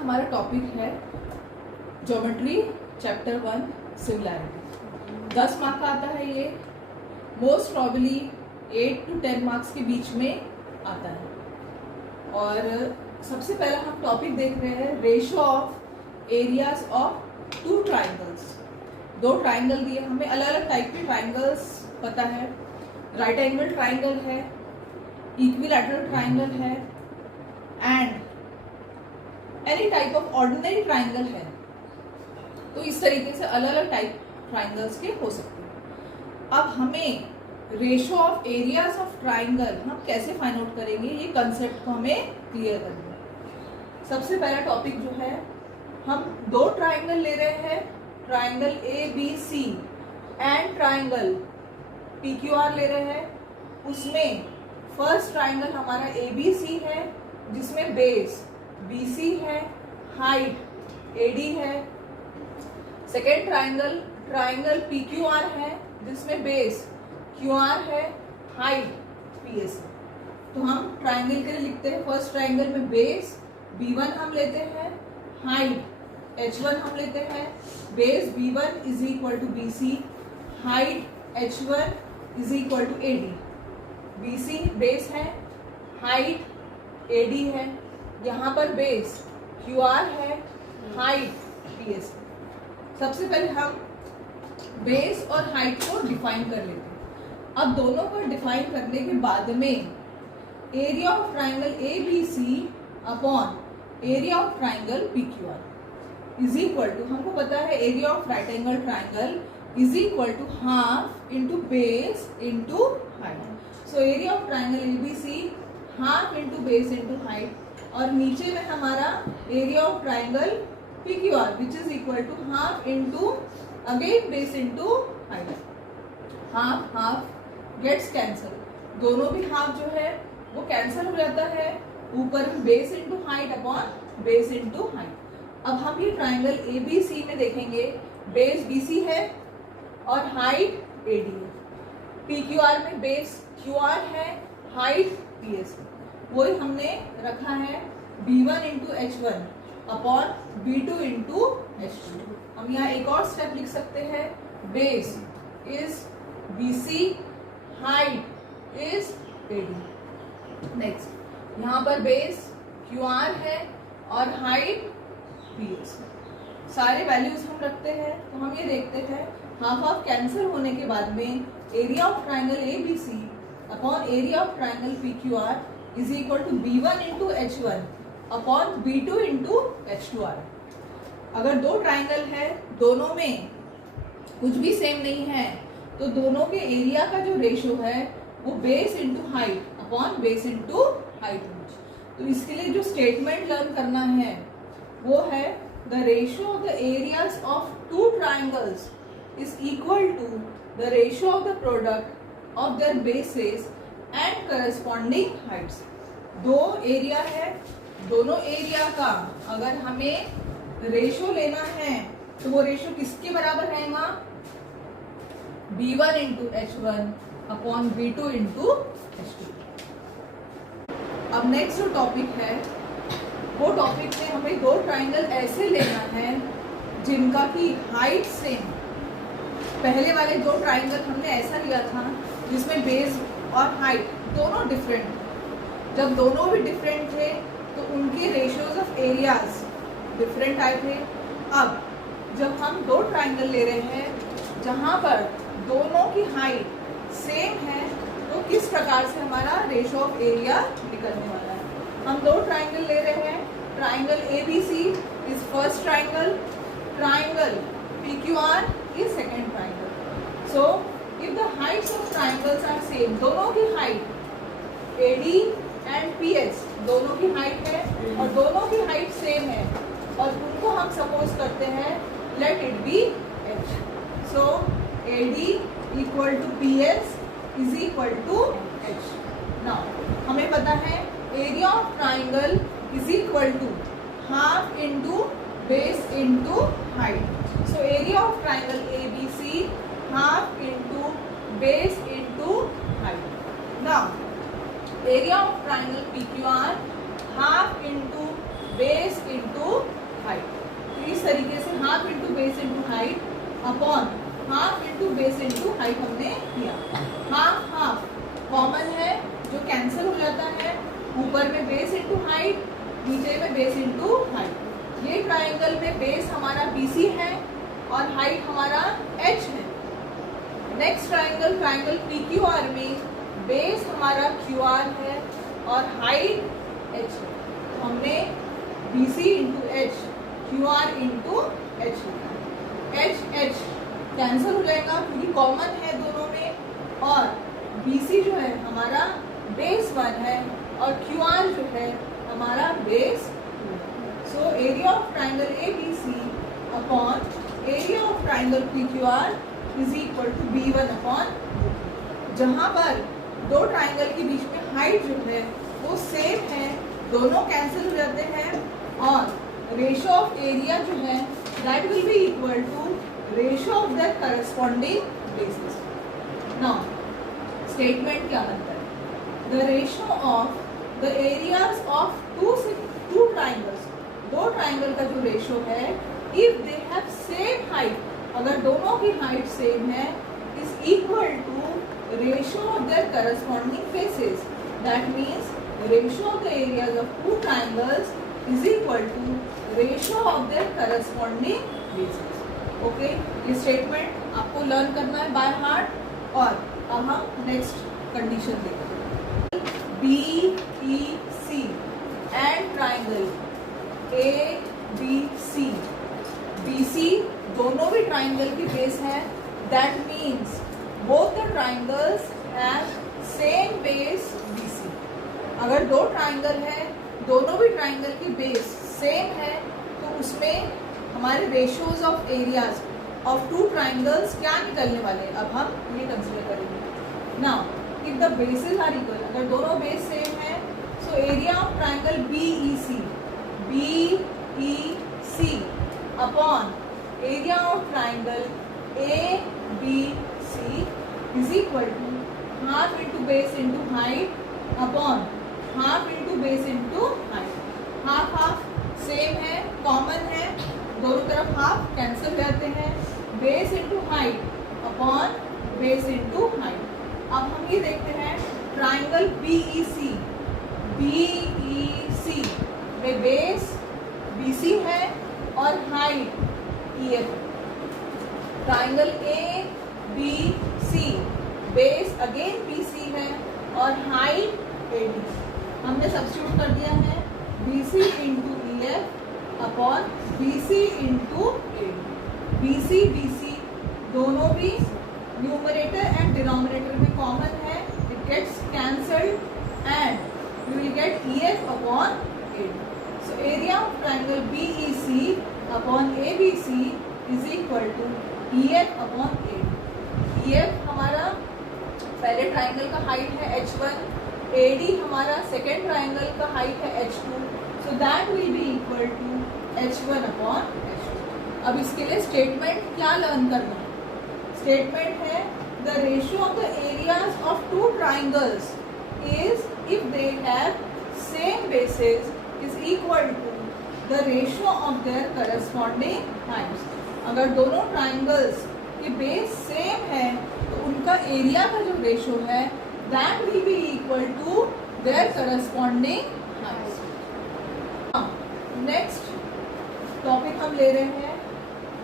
हमारा टॉपिक है geometry chapter 1 similarity. 10 mark का आता है ये, मोस्ट प्रॉबली 8 to 10 मार्क्स के बीच में आता है। और सबसे पहला हम टॉपिक देख रहे हैं ratio of areas of two triangles. दो ट्राइंगल दिए हमें, अलग अलग टाइप के ट्राइंगल्स पता है। राइट एंगल ट्राइंगल है, इक्विलैटरल ट्राइंगल है and any type of ordinary triangle है। तो इस तरीके से अलग अलग टाइप ट्राइंगल्स के हो सकते हैं। अब हमें ratio of areas of triangle हम कैसे फाइंड आउट करेंगे, ये कंसेप्ट को हमें क्लियर करना है। सबसे पहला टॉपिक जो है, हम दो ट्राइंगल ले रहे हैं, triangle ABC and triangle PQR ले रहे हैं। उसमें फर्स्ट ट्राइंगल हमारा ABC है जिसमें बेस BC है, हाइट AD है। सेकेंड ट्राइंगल PQR है जिसमें बेस QR है, हाइट PS है। तो हम ट्राइंगल के लिए लिखते हैं, फर्स्ट ट्राइंगल में बेस B1 हम लेते हैं, हाइट H1 हम लेते हैं। Base B1 is equal to BC, height H1 is equal to AD। BC base है, हाइट AD है। यहाँ पर बेस QR है, हाइट PS है। सबसे पहले हम बेस और हाइट को डिफाइन कर लेते हैं। अब दोनों को डिफाइन करने के बाद में area of triangle ABC upon area of triangle PQR is equal to, हमको पता है area of right angle triangle is equal to half into base into height. So area of triangle ABC half into base into height, और नीचे में हमारा area of triangle PQR which is equal to half into again base into height. Half half gets cancel, दोनों भी half जो है वो cancel हो जाता है। ऊपर में base into height upon base into height. अब हम ये ट्राइंगल ABC में देखेंगे, बेस BC है और हाइट AD है। PQR में बेस QR है, हाइट PS है। वही हमने रखा है B1 into H1 upon B2 into H2। हम यहाँ एक और स्टेप लिख सकते हैं, base is BC, height is AD। Next, यहाँ पर बेस QR है और हाइट PS है। सारे वैल्यूज हम रखते हैं, तो हम ये देखते हैं हाफ हाफ कैंसिल होने के बाद में area of triangle ABC upon area of triangle PQR is equal to B1 into H1 upon B2 into H2R। अगर दो ट्राइंगल है, दोनों में कुछ भी सेम नहीं है, तो दोनों के एरिया का जो रेशियो है वो base into height upon base into height. तो इसके लिए जो स्टेटमेंट लर्न करना है वो है the ratio of the areas of two triangles is equal to the ratio of the product of their bases and corresponding heights. दो area है, दोनों एरिया का अगर हमें रेशियो लेना है तो वो रेशियो किसके बराबर रहेगा, B1 into H1 upon B2 into H2। अब नेक्स्ट जो टॉपिक है, वो टॉपिक में हमें दो ट्राइंगल ऐसे लेना है जिनका की हाइट सेम। पहले वाले दो ट्राइंगल हमने ऐसा लिया था जिसमें बेस और हाइट दोनों डिफरेंट। जब दोनों भी डिफरेंट थे तो उनके रेशियोज ऑफ एरियाज डिफरेंट आए थे। अब जब हम दो ट्राइंगल ले रहे हैं जहाँ पर दोनों की हाइट सेम है, तो किस प्रकार से हमारा रेशियो ऑफ एरिया निकलने वाला है। हम दो ट्राइंगल ले रहे हैं, triangle ABC is first triangle, triangle PQR is second triangle. So if the heights of triangles are same, दोनों की हाइट AD एंड PS दोनों की हाइट है और दोनों की हाइट सेम है, और उनको हम सपोज करते हैं let it be H। So AD equal to PS is equal to H। Now हमें पता है area of triangle is equal to half into base into height. So area of triangle ABC half into base into height. Now area of triangle PQR half into base into height. तो इस तरीके से half into base into height upon half into base into height हमने किया। Half half common है जो cancel हो जाता है, ऊपर में बेस इंटू हाइट, नीचे में बेस इंटू हाइट। ये ट्राइंगल में बेस हमारा BC है और हाइट हमारा H है। नेक्स्ट ट्राइंगल ट्राइंगल PQR में बेस हमारा QR है और हाइट H है। तो हमने BC into H, QR into H H cancel हो जाएगा क्योंकि कॉमन है दोनों में, और BC जो है हमारा बेस 1 है और QR जो है हमारा बेस 2 है। So area of triangle ABC upon area of triangle PQR is equal to B1 upon, जहाँ पर दो ट्राइंगल के बीच में हाइट जो है वो सेम है, दोनों कैंसिल हो जाते हैं, और रेशियो ऑफ एरिया जो है that will be equal to ratio of the corresponding bases. Now statement क्या बनता है? The ratio of the areas of two triangles, दो ट्राइंगल का जो रेशियो है, if they have same height, अगर दोनों की हाइट सेम है, is equal to ratio of their corresponding faces. That means ratio of the areas of two triangles is equal to ratio of their corresponding bases. Okay, ये statement आपको learn करना है by heart. और अब हम next condition देखते हैं। BEC and triangle ABC, BC दोनों भी ट्राइंगल की बेस है। That means both the triangles have same base BC। अगर दो ट्राइंगल है, दोनों भी ट्राइंगल की बेस सेम है, तो उसमें हमारे ratios of areas of two triangles क्या निकलने वाले हैं, अब हम ये कंसिडर करेंगे। Now if the bases are equal, अगर दोनों बेस सेम है, so area of triangle BEC अपॉन area of triangle ABC is equal to half into base into height upon half into base into height. Half half same है, common है, दोनों तरफ half cancel जाते हैं, base into height upon base into height. अब हम ये देखते हैं ट्राइंगल BEC में बेस BC है और height EF। Triangle ABC base again BC है और हाइट AD। हमने सब्स्टिट्यूट कर दिया है BC into EF upon BC into AD। BC दोनों भी न्यूमरेटर एंड डिनोमिनेटर में कॉमन है, it gets cancelled and you will get EF upon AD। So area of triangle BEC upon ABC is equal to EF upon AD। EF हमारा पहले triangle का height है H1, AD हमारा second triangle का height है H2, so that will be equal to H1 upon H2। अब इसके लिए स्टेटमेंट क्या लर्न करना है? स्टेटमेंट है the ratio of the areas of two triangles is if they have same bases is equal to the ratio of their corresponding heights. अगर दोनों triangles के बेस सेम है तो उनका एरिया का जो रेशियो है that will be equal to their corresponding heights. Next topic हम ले रहे हैं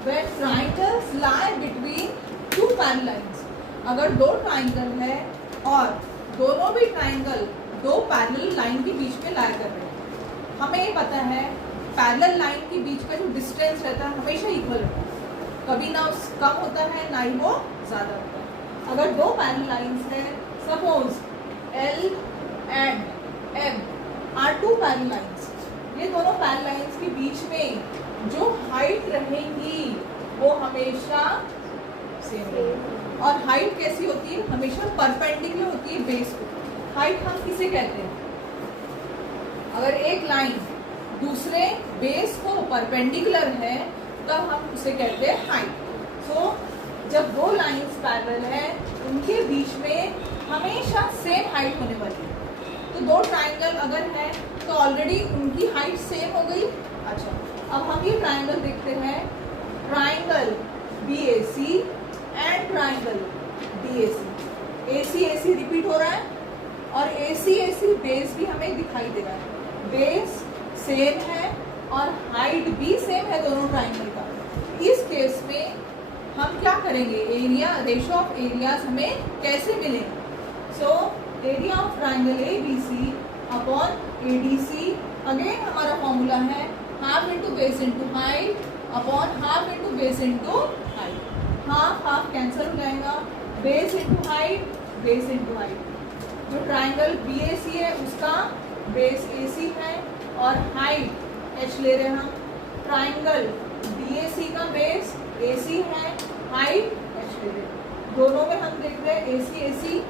when triangles lie between two parallel lines। अगर दो ट्राइंगल है और दोनों भी ट्राइंगल दो पैरेलल लाइन के बीच में लाई कर रहे हैं, हमें ये पता है पैरेलल लाइन के बीच का जो डिस्टेंस रहता है हमेशा इक्वल होता है, कभी ना कम होता है ना ही वो ज़्यादा होता है। अगर दो पैरेलल लाइंस है, suppose L and M are two parallel lines, ये दोनों पैरेलल लाइंस के बीच में जो हाइट रहेगी वो हमेशा सेम रहेगी। और हाइट कैसी होती है? हमेशा परपेंडिकुलर होती है बेस को। हाइट हम किसे कहते हैं? अगर एक लाइन दूसरे बेस को परपेंडिकुलर है तब हम उसे कहते हैं हाइट। सो जब दो लाइंस पैरेलल है उनके बीच में हमेशा सेम हाइट होने वाली है। तो दो ट्राइंगल अगर है तो ऑलरेडी उनकी हाइट सेम हो गई। अच्छा, अब हम ये ट्राइंगल देखते हैं, triangle BAC and triangle DAC। AC AC repeat हो रहा है और AC AC बेस भी हमें दिखाई दे रहा है। बेस सेम है और हाइट भी सेम है दोनों ट्राइंगल का। इस केस में हम क्या करेंगे, एरिया, रेशो ऑफ एरियाज हमें कैसे मिलेंगे? सो area of triangle ABC upon ADC, again हमारा फॉर्मूला है half into base into height upon half into base into height. Half half cancel हो जाएगा, base into height, base into height. जो triangle BAC है उसका बेस AC है और height H ले रहे हैं हम। ट्राइंगल DAC का बेस AC है, हाइट H ले रहे हैं। दोनों में हम देख रहे हैं AC AC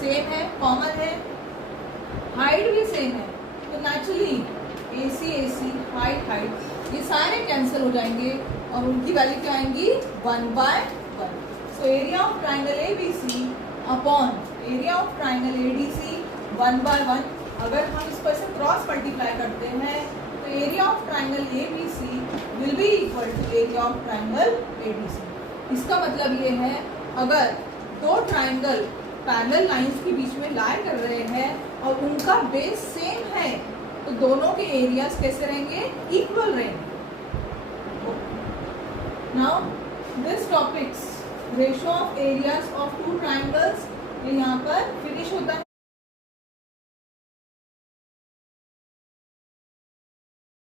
सेम है, कॉमन है, हाइट भी सेम है, तो naturally AC AC height height ये सारे कैंसिल हो जाएंगे और उनकी वैल्यू क्या आएंगी 1/1। सो area of triangle ABC upon area of triangle ADC 1/1। अगर हम इस पर से क्रॉस मल्टीप्लाई करते हैं तो area of triangle ABC will be equal to area of triangle ADC। इसका मतलब ये है अगर दो ट्राइंगल पैरेलल लाइंस के बीच में लाई कर रहे हैं और उनका बेस सेम है तो दोनों के एरियाज कैसे रहेंगे, इक्वल रहेंगे। Now this topics ratio of areas of two triangles ये यहाँ पर फिनिश होता है।